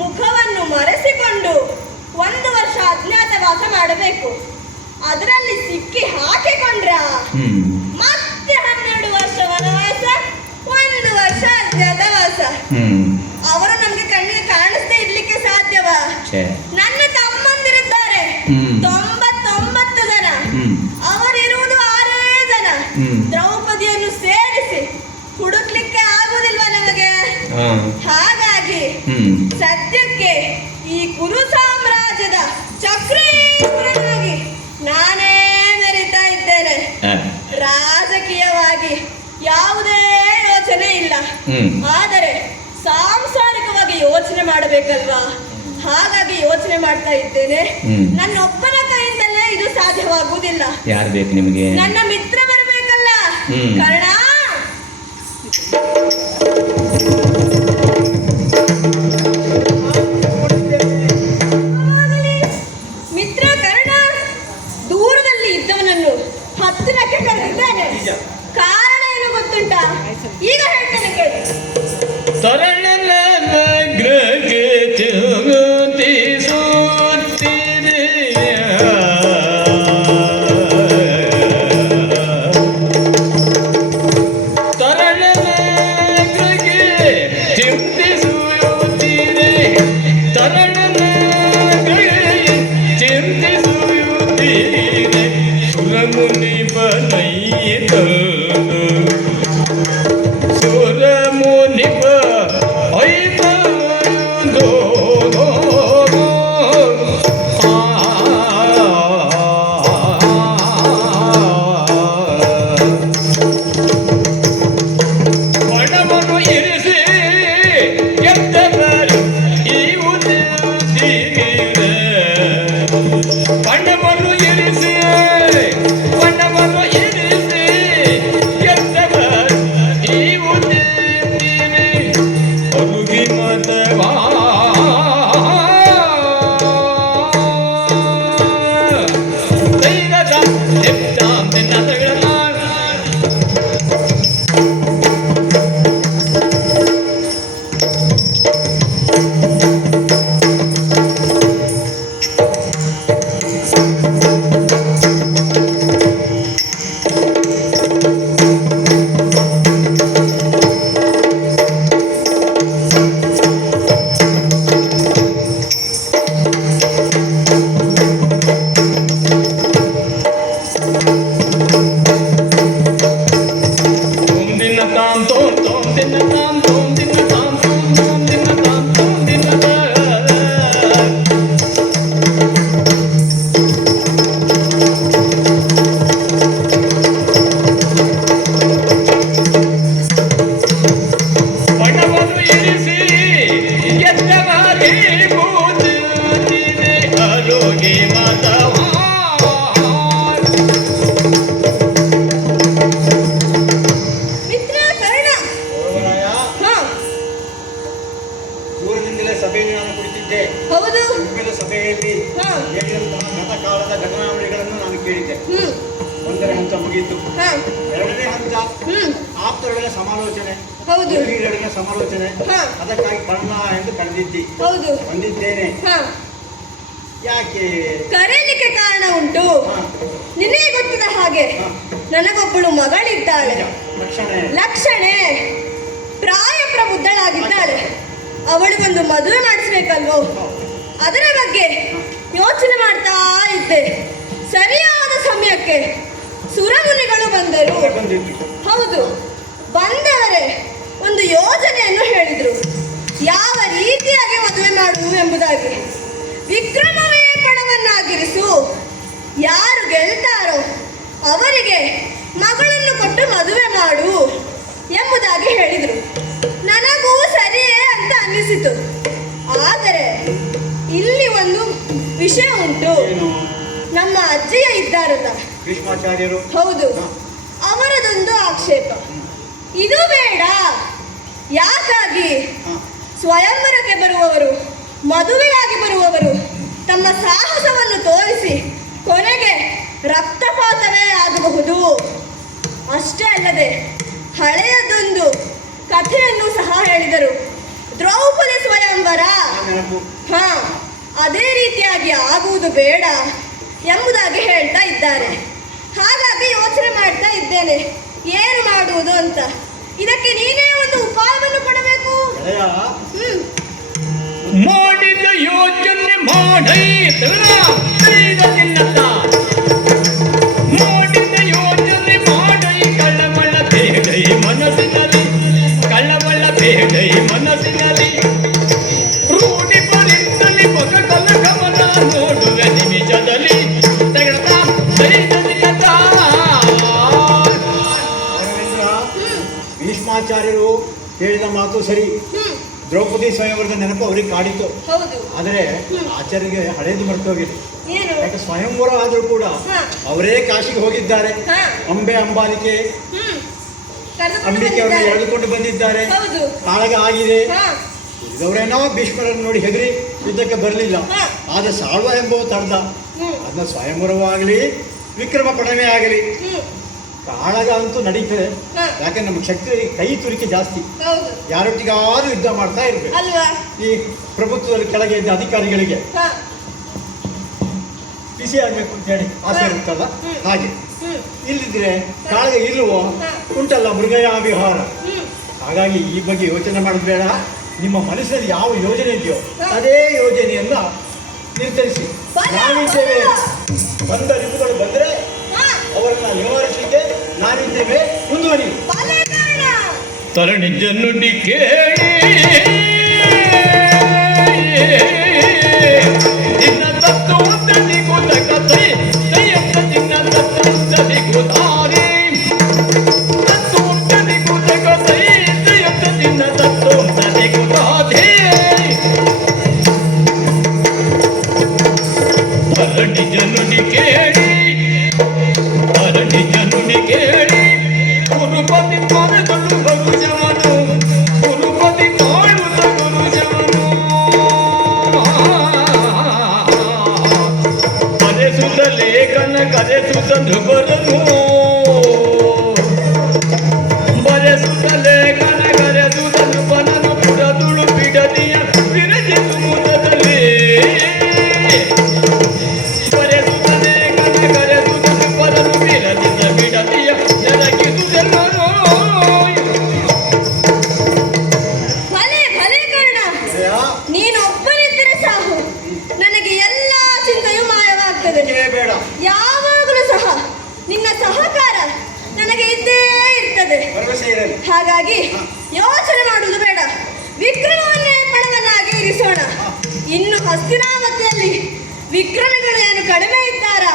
ಮುಖವನ್ನು ಮರೆಸಿಕೊಂಡು 1 ವರ್ಷ ಅಜ್ಞಾತವಾಸ ಮಾಡಬೇಕು. ಅದರಲ್ಲಿ ಸಿಕ್ಕಿ ಹಾಕಿಕೊಂಡ್ರ ಮತ್ತೆ 12 ವರ್ಷ ವನವಾಸ, 1 ವರ್ಷ ಅಜ್ಞಾತವಾಸ. ಅವರು ನಮ್ಗೆ ಕಣ್ಣಿಗೆ ಕಾಣಿಸ್ದೇ ಇರ್ಲಿಕ್ಕೆ ಸಾಧ್ಯವಾ? ನನ್ನ ತಮ್ಮಂದಿರಿದ್ದಾರೆ 99 ಜನ, ಅವರಿರುವುದು 6 ಜನ. ದ್ರೌಪದಿಯನ್ನು ಸೇರಿಸಿ ಹುಡುಕ್ಲಿಕ್ಕೆ ಆಗುದಿಲ್ವಾ ನಮಗೆ? ಹಾಗಾಗಿ ಸದ್ಯಕ್ಕೆ ಈ ಕುರು ಸಾಮ್ರಾಜ್ಯದ ಚಕ್ರೀಕರಣವಾಗಿ ನಾನೇ ಮೆರಿತಾ ಇದ್ದೇನೆ. ರಾಜಕೀಯವಾಗಿ ಯಾವುದೇ ಯೋಚನೆ ಇಲ್ಲ, ಆದರೆ ಸಾಂಸಾರಿಕವಾಗಿ ಯೋಚನೆ ಮಾಡಬೇಕಲ್ವಾ? ಹಾಗಾಗಿ ಯೋಚನೆ ಮಾಡ್ತಾ ಇದ್ದೇನೆ. ನನ್ನೊಬ್ಬನ ಕೈಯಿಂದಲೇ ಇದು ಸಾಧ್ಯವಾಗುವುದಿಲ್ಲ. ಯಾರು ಬೇಕು ನಿಮಗೆ? ನನ್ನ ಮಿತ್ರ ಬರಬೇಕಲ್ಲ ಕರ್ಣ. ಮಿತ್ರ ಕರ್ಣ ದೂರದಲ್ಲಿ ಇದ್ದವನನ್ನು ಹತ್ತಿರಕ್ಕೆ ಕರೆದಿದ್ದೇನೆ. ಕಾರಣ ಏನು ಗೊತ್ತುಂಟಾ? ಈಗ ಹೇಳ್ತೇನೆ ಕೇಳಿ. ಸಮಾಲೋಚನೆ ಅದಕ್ಕಾಗಿ ಕರ್ಣ ಎಂದು ಬಂದಿದ್ದೇನೆ. ಯಾಕೆ ಕರೆಯಲಿಕ್ಕೆ ಕಾರಣ ಉಂಟು. ನಿನಗೆ ಗೊತ್ತಿದ ಹಾಗೆ ನನಗೊಬ್ಬಳು ಮಗಳಿದ್ದಾಳೆ, ಲಕ್ಷಣೆ, ಪ್ರಾಯ ಪ್ರಬುದ್ಧಳಾಗಿದ್ದಾಳೆ. ಅವಳಿಗೊಂದು ಮದುವೆ ಮಾಡಿಸ್ಬೇಕಲ್ವೋ, ಅದರ ಬಗ್ಗೆ ಯೋಚನೆ ಮಾಡ್ತಾ ಇದ್ದೆ. ಸರಿಯಾದ ಸಮಯಕ್ಕೆ ಸುರಮುನಿಗಳು ಬಂದರು. ಹೌದು, ಬಂದವರೇ ಒಂದು ಯೋಜನೆಯನ್ನು ಹೇಳಿದರು. ಯಾವ ರೀತಿಯಾಗಿ ಮದುವೆ ಮಾಡುವುದು ಎಂಬುದಾಗಿ. ವಿಕ್ರಮವೇ ಪಣವನ್ನಾಗಿರಿಸು, ಯಾರು ಗೆಲ್ತಾರೋ ಅವರಿಗೆ ಮಗಳನ್ನು ಕೊಟ್ಟು ಮದುವೆ ಮಾಡು ಎಂಬುದಾಗಿ ಹೇಳಿದರು. ನನಗೂ ಸರಿಯೇ ಅಂತ ಅನ್ನಿಸಿತು. ಆದರೆ ಇಲ್ಲಿ ಒಂದು ವಿಷಯ ಉಂಟು. ನಮ್ಮ ಅಜ್ಜಿಯ ಇದ್ದಾರಲ್ಲ, ಹೌದು, ಅವರದೊಂದು ಆಕ್ಷೇಪ. ಇದು ಬೇಡ. ಯಾಕಾಗಿ ಸ್ವಯಂವರಕ್ಕೆ ಬರುವವರು, ಮದುವೆಯಾಗಿ ಬರುವವರು ತಮ್ಮ ಸಾಹಸವನ್ನು ತೋರಿಸಿ ಕೊನೆಗೆ ರಕ್ತಪಾತವೇ ಆಗಬಹುದು. ಅಷ್ಟೇ ಅಲ್ಲದೆ ಹಳೆಯದೊಂದು ಕಥೆಯನ್ನು ಸಹ ಹೇಳಿದರು. ದ್ರೌಪದಿ ಸ್ವಯಂವರ ಸಾಕು. ಹಾ, ಅದೇ ರೀತಿಯಾಗಿ ಆಗುವುದು ಬೇಡ ಎಂಬುದಾಗಿ ಹೇಳ್ತಾ ಇದ್ದಾರೆ. ಹಾಗಾಗಿ ಯೋಚನೆ ಮಾಡ್ತಾ ಇದ್ದೇನೆ ಏನು ಮಾಡುವುದು ಅಂತ. ಇದಕ್ಕೆ ನೀನೇ ಒಂದು ಉಪಾಯವನ್ನು ಕೊಡಬೇಕು. ಗೆಳೆಯ, ಮಾಡಿದ ಯೋಚನೆ ಮಾಡೈತನ ಮಾಡಿದ ಯೋಚನೆ ಮಾಡೈ ಕಳ್ಳಮಳ್ಳ ಬೇಡೈ ಮನಸ್ಸಿನಲ್ಲಿ ಕಳ್ಳಮಳ್ಳ ಬೇಡೈ ಮನಸ್ಸಿನಲ್ಲಿ ರೂಢಿ ಪರಿಸಲಿ ಬಗ ಕಲ ಗಮನ ನೋಡುವೆ ನಿಮಿಷದಲ್ಲಿ ತೆಗೆದ ಭೀಷ್ಮಾಚಾರ್ಯರು ಹೇಳಿದ ಮಾತು ಸರಿ. ದ್ರೌಪದಿ ಸ್ವಯಂವರದ ನೆನಪು ಅವ್ರಿಗೆ ಕಾಡಿತು. ಹೌದು. ಆದರೆ ಆಚಾರ್ಯರಿಗೆ ಹಳೇದು ಮರ್ತೋಗಿದೆ. ಏನು? ಯಾಕೆ ಸ್ವಯಂವರ ಆದರೂ ಕೂಡ ಅವರೇ ಕಾಶಿಗೆ ಹೋಗಿದ್ದಾರೆ. ಅಂಬೆ ಅಂಬಾಲಿಕೆ ಅಂಬಿಕೆ ಅವರನ್ನು ಎಳೆದುಕೊಂಡು ಬಂದಿದ್ದಾರೆ. ಕಾಳಗ ಆಗಿದೆ. ಇದವರೇನೋ ಭೀಷ್ಮರನ್ನು ನೋಡಿ ಹೆದರಿ ಯುದ್ಧಕ್ಕೆ ಬರಲಿಲ್ಲ. ಆದರೆ ಸಾಳ್ವ ಎಂಬುವ ತಡೆದ. ಅದನ್ನ ಸ್ವಯಂವರವಾಗಲಿ ವಿಕ್ರಮ ಪಣವೇ ಆಗಲಿ ಕಾಳಗ ಅಂತೂ ನಡೀತದೆ. ಯಾಕೆ ನಮ್ಮ ಶಕ್ತಿ ಕೈ ತುರಿಕೆ ಜಾಸ್ತಿ. ಯಾರೊಟ್ಟಿಗಾರು ಯುದ್ಧ ಮಾಡ್ತಾ ಇರ್ಬೇಕು. ಈ ಪ್ರಭುತ್ವದಲ್ಲಿ ಕೆಳಗೆ ಇದ್ದ ಅಧಿಕಾರಿಗಳಿಗೆ ಬಿಸಿ ಆಗ್ಬೇಕು ಅಂತ ಹೇಳಿ ಆಸೆ ಇರುತ್ತಲ್ಲ, ಹಾಗೆ ಇಲ್ಲಿದ್ರೆ ಕಾಳಗ ಇಲ್ಲವೋ ಉಂಟಲ್ಲ ಮೃಗಯ ವಿಹಾರ. ಹಾಗಾಗಿ ಈ ಬಗ್ಗೆ ಯೋಚನೆ ಮಾಡೋದು ಬೇಡ. ನಿಮ್ಮ ಮನಸ್ಸಿನಲ್ಲಿ ಯಾವ ಯೋಜನೆ ಇದೆಯೋ ಅದೇ ಯೋಜನೆಯನ್ನ ನಿರ್ಧರಿಸಿ. ನಾವಿದ್ದೇವೆ. ಬಂದ ಋತುಗಳು ಬಂದರೆ ಅವರನ್ನ ನಿವಾರಿಸಲಿಕ್ಕೆ ನಾನಿದ್ದೇವೆ. ಮುಂದುವರಿ. ತರಣಿ ಜನ್ನುಡಿ ಕೇಳಿ ನಿನ್ನ ತತ್ತು ಉದ್ದದಿ ಗುದಕತೈ ದಯಂತ ನಿನ್ನ ತತ್ತು ಉದ್ದದಿ ಗುದಾರಿ ತತ್ತು ಉದ್ದದಿ ಗುದಕತೈ ದಯಂತ ನಿನ್ನ ತತ್ತು ಉದ್ದದಿ ಗುದಾರಿ ತರಣಿ ಜನ್ನುಡಿ ಕೇಳಿ ನುಡಿ ಕೇಳಿ ಗುರುಪತಿ ತೊರೆದಳು ಗುರುಜವನು ಗುರುಪತಿ ಮಾಡುತ್ತ ಗುರುಜವನು ಕರೆಸುತ್ತ ಲೇಖನ ಕರೆಸುತ್ತ ಧ್ರುವರನು ಬರೆಸುತ್ತ ಲೇಖನ ಕರೆಸುತ್ತ ಧ್ರುವನನು ಪುರದುಳು ಬಿಡದಿಯ ವಿರಜಿತು ಮುದದಲ್ಲಿ ನೀನೊಬ್ಬರಿದ್ದರೆ ಸಾಕು, ನನಗೆ ಎಲ್ಲ ಚಿಂತೆಯೂ ಮಾಯವಾಗ್ತದೆ. ಯಾವಾಗಲೂ ಸಹ ನಿನ್ನ ಸಹಕಾರ ನನಗೆ ಇದ್ದೇ ಇರ್ತದೆ. ಹಾಗಾಗಿ ಯೋಚನೆ ಮಾಡುವುದು ಬೇಡ. ವಿಕ್ರಮವನ್ನೇ ಪಣವನ್ನಾಗಿ ಇರಿಸೋಣ. ಇನ್ನು ಹಸ್ತಿನಾವತಿಯಲ್ಲಿ ವಿಕ್ರಮಗಳು ಏನು ಕಡಿಮೆ ಇದ್ದಾರಾ?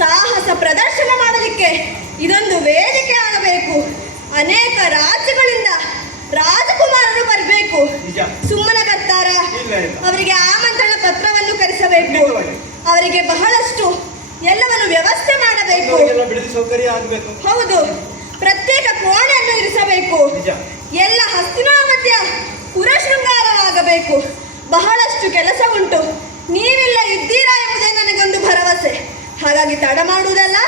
ಸಾಹಸ ಪ್ರದರ್ಶನ ಮಾಡಲಿಕ್ಕೆ ಇದೊಂದು ವೇದಿಕೆ ಆಗಬೇಕು. ಅನೇಕ ರಾಜ್ಯಗಳಿಂದ ರಾಜಕುಮಾರರು ಬರಬೇಕು. ಸುಮ್ಮನೆ ಬರ್ತಾರ? ಅವರಿಗೆ ಆಮಂತ್ರಣ ಪತ್ರವನ್ನು ಕರೆಸಬೇಕು. ಅವರಿಗೆ ಬಹಳಷ್ಟು ಎಲ್ಲವನ್ನು ವ್ಯವಸ್ಥೆ ಮಾಡಬೇಕು. ಹೌದು, ಪ್ರತ್ಯೇಕ ಕೋಣೆಯನ್ನು ಇರಿಸಬೇಕು. ಎಲ್ಲ ಹಸ್ತಿನಾವತಿಯ ಪುರಶೃಂಗಾರವಾಗಬೇಕು. ಬಹಳಷ್ಟು ಕೆಲಸ ಉಂಟು. ನೀವೆಲ್ಲ ಇದ್ದೀರಾ ಎಂಬುದೇ ನನಗೊಂದು ಭರವಸೆ. ಹಾಗಾಗಿ ತಡ ಮಾಡುವುದಲ್ಲ,